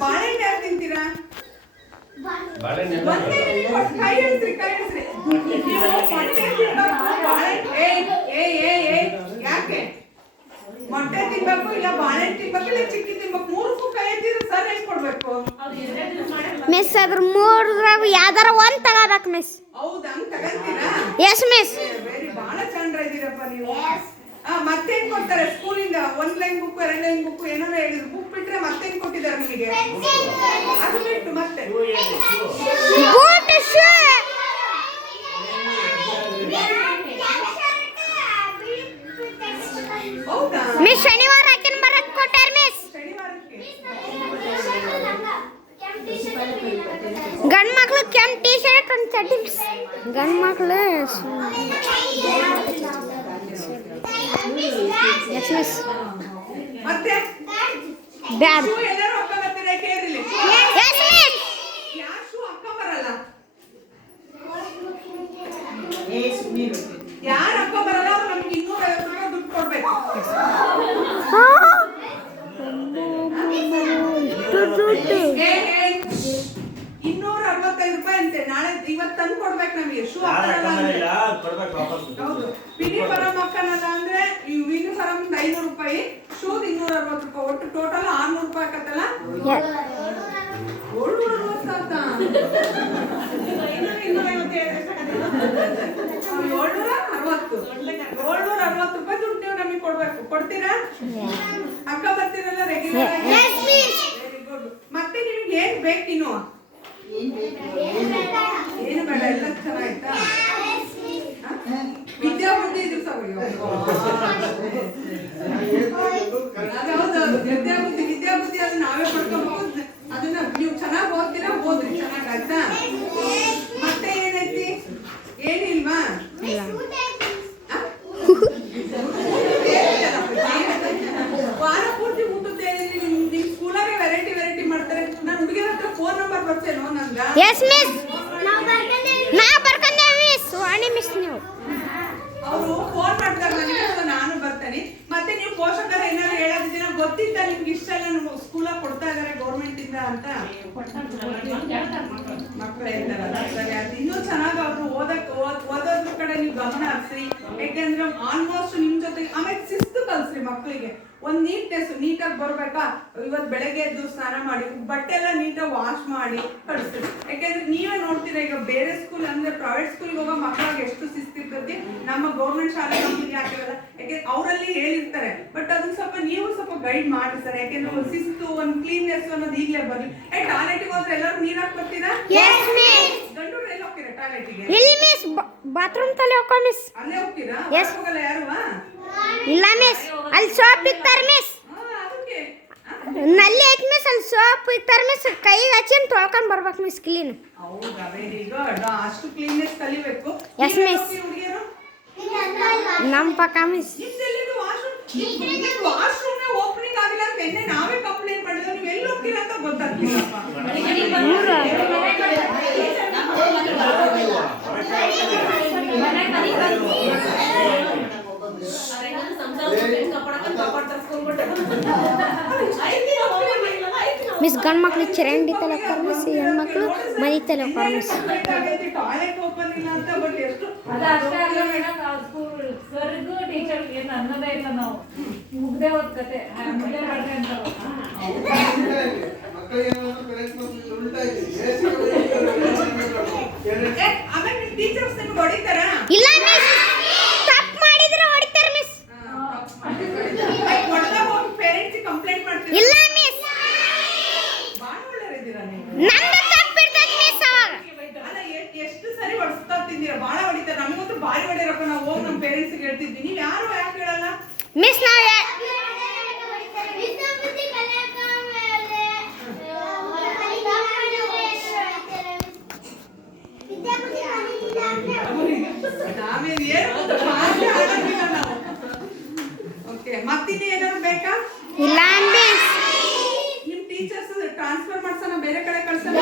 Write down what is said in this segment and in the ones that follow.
ಬಾಳೆಹಣ್ಣು ಯಾರು ತಿಂತೀರಾ? ಯಾಕೆ ಮೊಟ್ಟೆ ತಿನ್ಬೇಕು ಇಲ್ಲ ಬಾಳೆಹಣ್ಣು ತಿನ್ಬೇಕು ಇಲ್ಲ ಚಿಕ್ಕಿ ತಿನ್ಬೇಕು? ಮೂರಕ್ಕೂ ಕೈ ಎತ್ತಿದ್ರೆ ಸರ್ ಹೆಂಗ್ ಕೊಡ್ಬೇಕು? ಮಿಸ್ ಅದ್ರ ಮೂರರಾಗ ಯಾವ್ದಾರ ಒಂದ್ ತಗೋಬೇಕು ಮಿಸ್. ಹೌದಾ, ಹಂಗ್ ತಗಂತೀರಾ? Yes miss. ವೆರಿ ಬಹಳ ಚಂದ್ರ ಇದ್ದೀರಪ್ಪ ನೀವು. ಮತ್ತೆ ಏನ್ ಕೊಡ್ತಾರೆ ಸ್ಕೂಲಿಂದ? 1 ಲೈನ್ ಬುಕ್ 2 ಲೈನ್ ಬುಕ್ ಏನಾರ ಹೇಳಿದ್ರು. ಬುಕ್ ಬಿಟ್ರೆ ಮತ್ತೆ ಏನ್ ಕೊಟ್ಟಿದ್ದಾರೆ ನಿಮಗೆ? ಅದು ಬಿಟ್ಟು ಮತ್ತೆ ಹೌದಾ ಮಿಸ್? ಶನಿವಾರ ಹಾಕಿನ ಬರಕ್ ಕೊಟ್ಟಾರ ಮಿಸ್. ಗಂಡ್ ಮಕ್ಳು ಕೆಂಪ್ ಟೀ ಶರ್ಟ್ ಒಂದು ಚಡ್ಡಿ ಮಿಸ್. ಗಂಡ್ ಮಕ್ಳು ಎಸ್ ಮಿಸ್. ಮತ್ತೆ ಬ್ಯಾಡ್ ಎಲ್ಲರೂ ಅಕ್ಕ ಬರ್ತೀರಾ ಕೇಳಿರಲಿ. Yes miss. ಯಾರು ಶೂ ಅಕ್ಕ ಬರಲ್ಲ? ಯಾರು ಅಕ್ಕ ಬರಲ್ಲ ಅವ್ರು ನಮ್ಗೆ 250 ರೂಪಾಯಿ ದುಡ್ಡು ಕೊಡ್ಬೇಕು. ಏ 265 ರೂಪಾಯಿ ಅಂತೆ. ನಾಳೆ ಇವತ್ತು ತಂದು ಕೊಡ್ಬೇಕು ನಮಗೆ. ಶೂ ಹೌದು. ಯೂನಿಫಾರ್ಮ್ ಹಾಕನಲ್ಲ ಅಂದ್ರೆ ಯೂನಿಫಾರ್ಮ್ 500 ರೂಪಾಯಿ, ಶೂದ್ 260 ರೂಪಾಯಿ, ಒಟ್ಟು ಟೋಟಲ್ 600 ರೂಪಾಯಿ ಆಕತ್ತಲ್ಲ. 760 ರೂಪಾಯಿ ದುಡ್ಡು ನೀವು ನಮಗೆ ಕೊಡ್ಬೇಕು. ಕೊಡ್ತೀರಾ? ಅಕ್ಕ ಬರ್ತೀರಲ್ಲ ರೆಗ್ಯುಲರ್ ಆಗಿ? Very good. ಮತ್ತೆ ನಿಮ್ಗೆ ಏನ್ ಬೇಕಿನ್ನು? ಏನು ಬೇಡ, ಎಲ್ಲ ಚೆನ್ನಾಯ್ತಾ? ವಿದ್ಯಾಬುದ್ಧಿ ಇದ್ರು ಸಾಕು. ಹೌದೌದು, ವಿದ್ಯಾಬುದ್ಧಿ ಅದನ್ನ ನಾವೇ ಪಡ್ಕೊಬಹುದು. ಅದನ್ನ ನೀವು ಚೆನ್ನಾಗಿ ಓದ್ತೀರಾ, ಓದ್ರಿ ಚೆನ್ನಾಗಿ, ಆಯ್ತಾ? ಮತ್ತೆ ಏನೈತಿ? ಏನಿಲ್ವಾ? ವಾರ ಪೂರ್ತಿ ಊಟದ ಹೇಳಿದ್ರಿ. ನಿಮ್ ಸ್ಕೂಲಾಗೆ ವೆರೈಟಿ ಮಾಡ್ತಾರೆ. ನಾನು ಹುಡುಗಿರ ಹತ್ರ ಫೋನ್ ನಂಬರ್ ಬರ್ಸೇನೋ ನಂಗ? Yes miss. ನಾ ಬರ್ಕಂದೆ ಮಿಸ್. ವಾಣಿ ಮಿಸ್ ನೀವು. ಅವರು ಫೋನ್ ಮಾಡ್ತಾರೆ ನನಗೆ, ನಾನು ಬರ್ತೇನೆ. ಮತ್ತೆ ನೀವು ಪೋಷಕರು ಏನಾದ್ರು ಹೇಳೋದಿದ್ದೀನ ಗೊತ್ತಿತ್ತ ನಿಮ್ಗೆ? ಇಷ್ಟೆಲ್ಲ ಸ್ಕೂಲಾಗ ಕೊಡ್ತಾ ಇದಾರೆ ಗೌರ್ಮೆಂಟ್ ಇಂದ ಅಂತ ಮಕ್ಕಳು ಹೇಳ್ತಾರಲ್ಲ. ಸರಿ, ಅದು ಇನ್ನೂ ಚೆನ್ನಾಗಿ ಅವ್ರು ಓದೋದ್ರ ಕಡೆ ನೀವು ಗಮನ ಹರಿಸ್ರಿ. ಯಾಕೆಂದ್ರೆ ಆಲ್ಮೋಸ್ಟ್ ನಿಮ್ ಜೊತೆ ಆಮೇಲೆ ಶಿಸ್ತು ಕಲ್ಸ್ರಿ ಮಕ್ಕಳಿಗೆ. ಒಂದ್ ನೀಟ್ನೆಸ್, ನೀಟಾಗಿ ಬರ್ಬೇಕಾ? ಇವತ್ತು ಬೆಳಗ್ಗೆ ಎದ್ದು ಸ್ನಾನ ಮಾಡಿ ಬಟ್ಟೆ ಎಲ್ಲ ನೀಟಾಗಿ ವಾಶ್ ಮಾಡಿ ಕಳಿಸ್ರಿ. ಯಾಕೆಂದ್ರೆ ನೀವೇ ನೋಡ್ತೀರಾ ಈಗ ಬೇರೆ ಸ್ಕೂಲ್ ಅಂದ್ರೆ ಪ್ರೈವೇಟ್ ಸ್ಕೂಲ್ಗೆ ಹೋಗೋ ಮಕ್ಕಳಿಗೆ ಎಷ್ಟು ಶಿಸ್ತಿರ್ತೈತಿ, ನಮ್ಮ ಗೌರ್ಮೆಂಟ್ ಶಾಲೆ ಮಕ್ಕಳಿಗೆ ಹಾಕಿರಲ್ಲ. ಯಾಕೆ ಅವರಲ್ಲಿ ಹೇಳಿರ್ತಾರೆ, ಬಟ್ ಅದನ್ನ ಸ್ವಲ್ಪ ನೀವು ಸ್ವಲ್ಪ ಗೈಡ್ ಮಾಡಿ ಸರ್. ಯಾಕೆಂದ್ರೆ ಒಂದು ಶಿಸ್ತು, ಒಂದು ಕ್ಲೀನ್ನೆಸ್ ಅನ್ನೋದು ಈಗಲೇ ಬರ್ಲಿ. ಟಾಯ್ಲೆಟ್ಗೆ ಹೋದ್ರೆ ಎಲ್ಲರೂ ನೀರ್ ಹಾಕ್ಬರ್ತೀರಾ? ಗಂಡು ಎಲ್ಲಿ ಹೋಗ್ತೀರಾ ಟಾಯ್ಲೆಟ್ಗೆ? ಇಲ್ಲಿ ಮಿಸ್. ಬಾತ್ರೂಮ್ ತಲೆ ಹೋಗೋ ಮಿಸ್. ಅಲ್ಲೇ ಹೋಗ್ತೀರಾ? ಹೋಗಲ್ಲ ಯಾರು? ಇಲ್ಲ ಮಿಸ್. ಅಲ್ಲಿ ಸೋಪ್ ಇಕ್ತಾರ ಮಿಸ್. ನಲ್ಲಿ ಐತ್ ಮಿಸ್. ಅಲ್ಲಿ ಸೋಪ್ ಇಕ್ತಾರ ಮಿಸ್. ಕೈಗೆ ಹಚ್ಚಿನ ತೊಳ್ಕೊಂಡ್ ಬರ್ಬೇಕು ಮಿಸ್ ಕ್ಲೀನ್. ಹೌದಾ, ವೆರಿ ಗುಡ್. ಅಷ್ಟು ಕ್ಲೀನ್ನೆಸ್ ಕಲಿಬೇಕು. Yes miss. ನಮ್ಮ ಪಕ್ಕ ಮಿಸ್. ವಾಶ್ರೂಮ್ ಓಪನಿಂಗ್ ಆಗಿಲ್ಲ ಅಂತ ನಿನ್ನೆ ನಾವೇ ಕಂಪ್ಲೇಂಟ್ ಮಾಡಿದ್ವಿ. ನೀವು ಎಲ್ಲಿ ಹೋಗ್ತೀರಾ ಅಂತ ಗೊತ್ತಾಗ್ತಿಲ್ಲಪ್ಪ. ಮಿಸ್ ಗಂಡ್ ಮಕ್ಳು ಚರಂಡಿ ತಲೆ ಹೋಗ್ತಾರ ಮಿಸ್. ಹೆಣ್ಮಕ್ಳು ಮನೆ ತಲೆ ಹೋಗ್ತಾರ ಮಿಸ್. ಟಾಯ್ಲೆಟ್ ಓಪನ್ ಇಲ್ಲ ಅಂತ ಬಟ್ ಎಷ್ಟು ಸರ್ಗೂ ಟೀಚರ್ಗೆ ಏನು ಅನ್ನೋದೇ ಇಲ್ಲ. ನಾವು ಮುಗ್ದೇ ಓದ್ಕತೆ ಮುಗ್ದೇ ಮಾಡ್ರಿ ಅಂತ. ಆಮೇಲೆ ಟೀಚರ್ಸ್ ನಿಮ್ಗೆ ಹೊಡಿತಾರ? ಇಲ್ಲ ಮಿಸ್. ತಪ್ಪು ಮಾಡಿದ್ರೆ ಹೊಡಿತಾರ ಮಿಸ್. ಹೊಡೆದಾಗ ಹೋಗಿ ಪೇರೆಂಟ್ಸ್ ಕಂಪ್ಲೇಂಟ್ ಮಾಡ್ತೀರಾ? ಇಲ್ಲ ಮಿಸ್. ಭಾಳ ಒಳ್ಳೆಯದಿದ್ದೀರಾ ನೀವು. ನಂದು ತಪ್ಪು ಇರ್ತೈತೆ ಮಿಸ್. ಅವಾಗ ಅಲ್ಲ, ಎಷ್ಟು ಸರಿ ಹೊಡಿಸ್ತಾ ತಿಂದಿರಾ? ಭಾಳ ಹೊಡಿತಾರೆ. ನಮಗಂತೂ ಭಾರಿ ಹೊಡೆಯರಪ್ಪ. ನಾವು ಹೋಗಿ ನಮ್ಮ ಪೇರೆಂಟ್ಸ್ಗೆ ಹೇಳ್ತಿದ್ವಿ. ನೀವು ಯಾರು ಯಾಕೆ ಹೇಳಲ್ಲ ಮಿಸ್? ನಾವು ಮತ್ತಿನ್ನು ಏನಾದ್ರು ಬೇಕಾ? ಇಲ್ಲ ಮಿಸ್. ನಿಮ್ ಟೀಚರ್ಸ್ ಟ್ರಾನ್ಸ್ಫರ್ ಮಾಡ್ಸೋಣ, ಬೇರೆ ಕಡೆ ಕಳ್ಸೋಣ?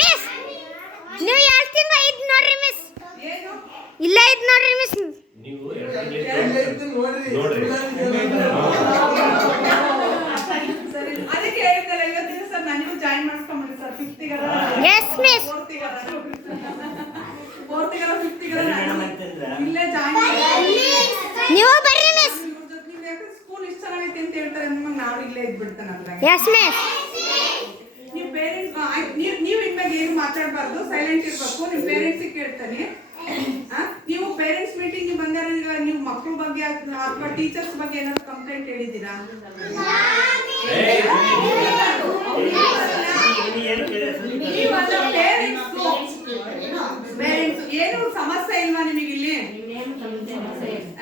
ಮಿಸ್ ನೀವು 2 ತಿಂಗಳು ಐದು ನೋಡ್ರಿ ಮಿಸ್ ಏನು ಇಲ್ಲ ಐದು ನೋಡ್ರಿ ಮಿಸ್ ನೀವು ನೋಡ್ರಿ ಸರಿ ಅದಕ್ಕೆ ಹೇಳಿದ್ದಲ್ಲ ಇವತ್ತಿನ ಸರ್ ನನಗೂ ಜಾಯಿನ್ ಮಾಡಿಸ್ಕೊಂಡ್ಬಿಡಿ ಸರ್ 5th ಗೆ ಎಸ್ ಮಿಸ್ 4th ಗೆ 5th ಗೆ ಇಲ್ಲೇ ಜಾಯಿನ್ ನೀವು ಬರ್ರಿ ಮಿಸ್ ನೀವು ಯಾಕೆ ಸ್ಕೂಲ್ ಇಷ್ಟ ಚೆನ್ನಾಗೈತೆ ಅಂತ ಹೇಳ್ತಾರೆ ನಿಮಗೆ ನಾವು ಇಲ್ಲೇ ಇದ್ಬಿಡ್ತಾನೆ ಅದ್ರಾಗ ಎಸ್ ಮಿಸ್ ನೀವು ಪೇರೆಂಟ್ಸ್ ನೀವು ಇನ್ಮೇಲೆ ಏನು ಮಾತಾಡಬಾರ್ದು ಸೈಲೆಂಟ್ ಇರಬೇಕು ನಿಮ್ಮ ಪೇರೆಂಟ್ಸಿಗೆ ಕೇಳ್ತಾನೆ ನೀವು ಪೇರೆಂಟ್ಸ್ ಮೀಟಿಂಗ್ ಬಂದಾಗ ನೀವು ಮಕ್ಕಳ ಬಗ್ಗೆ ಅಥವಾ ಟೀಚರ್ಸ್ ಬಗ್ಗೆ ಏನಾದ್ರು ಕಂಪ್ಲೇಂಟ್ ಹೇಳಿದ್ದೀರಾ ಪೇರೆಂಟ್ಸ್ ಏನು ಸಮಸ್ಯೆ ಇಲ್ವಾ ನಿಮಗೆ ಇಲ್ಲಿ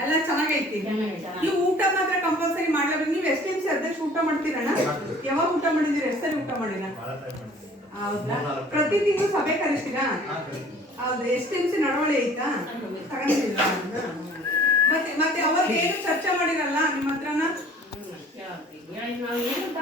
ಎಲ್ಲ ಚೆನ್ನಾಗೈತಿ ನೀವು ಊಟ ಮಾತ್ರ ಕಂಪಲ್ಸರಿ ಮಾಡ್ಲೇಬೇಕು ನೀವು ಎಷ್ಟು ದಿವಸ ಅಧ್ಯಕ್ಷ ಊಟ ಮಾಡ್ತೀರಣ್ಣ ಯಾವಾಗ ಊಟ ಮಾಡಿದ್ದೀರಿ ಎಷ್ಟು ಸರಿ ಊಟ ಮಾಡಿಲ್ಲ ಹೌದಾ ಪ್ರತಿ ತಿಂಗಳು ಸಭೆ ಕರಿತೀರಾ ಹೌದಾ ಎಷ್ಟು ದಿವಸ ನಡವಳಿ ಐತಾ ತಗೊಂಡಿಲ್ಲ ಮತ್ತೆ ಮತ್ತೆ ಅವತ್ತು ಏನು ಚರ್ಚೆ ಮಾಡಿರಲ್ಲ ನಿಮ್ಮ ಹತ್ರನ ಹೌದಾ ಏನ್ ನೋಡ್ಬೋದು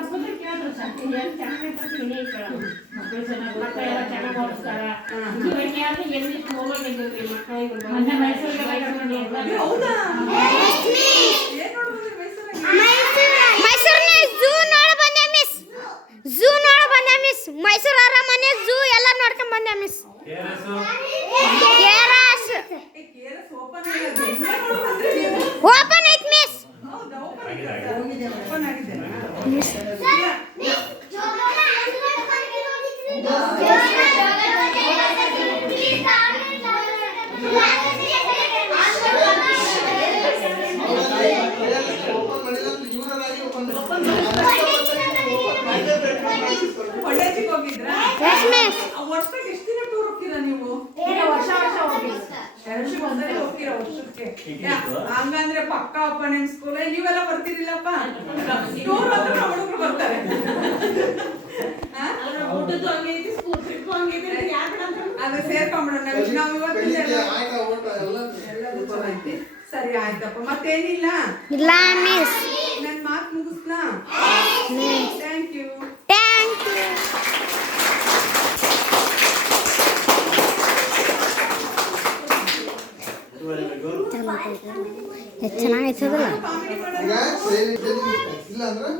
ಮೈಸೂರಿನ ಝೂ ನೋಡ ಬಂದೆ ಮಿಸ್ ಝೂ ನೋಡ ಬಂದೆ ಮಿಸ್ ಮೈಸೂರು ಅರಮನೆ ಝೂ ಎಲ್ಲ ನೋಡ್ಕೊಂಡ್ ಬಂದೆ ಮಿಸ್ ಕೇರಸ್ ಓಪನ್ ಐತ್ ಮಿಸ್ ಕೊಳ್ಳೇಜಿಗೆ ಹೋಗಿದ್ರಾ ಎಸ್ ಮಿಸ್ ವರ್ಷಕ್ಕೆ ಎಷ್ಟು ದಿನ ಟೂರ್ ಹೋಗ್ತೀರಾ ನೀವು ವರ್ಷ ಹೋಗಿದ್ವಿ ವರ್ಷಕ್ಕೆ ಒಂದ್ಸರಿ ಹೋಗ್ತೀರಾ ವರ್ಷಕ್ಕೆ ಹಂಗಂದ್ರೆ ಪಕ್ಕ ಅಪ್ಪ ನಿಮ್ ಸ್ಕೂಲ್ ನೀವೆಲ್ಲ ಬರ್ತೀರಿಲ್ಲಪ್ಪ ಟೂರ್ ಅಂದ್ರೆ ನಮ್ಮ ಹುಡುಗರು ಬರ್ತಾರೆ ಅದೇ ಸೇರ್ಕೊಂಡ್ಬಿಡೋಣ ನಾವು ಇವತ್ತಿಂದ ಎಲ್ಲದೂ ಚೆನ್ನಾಗೈತಿ ಸರಿ ಆಯ್ತಪ್ಪ ಮತ್ತೇನಿಲ್ಲ ಇಲ್ಲ ಮಿಸ್ ನನ್ನ ಮಾತು ಮುಗಿಸ್ಲಾ ಥ್ಯಾಂಕ್ ಯು ಥ್ಯಾಂಕ್ ಯು ಚೆನ್ನಾಗೈತದಲ್ಲ ಕಾಮಿಡಿ ಈಗ ಇಲ್ಲ ಅಂದ್ರೆ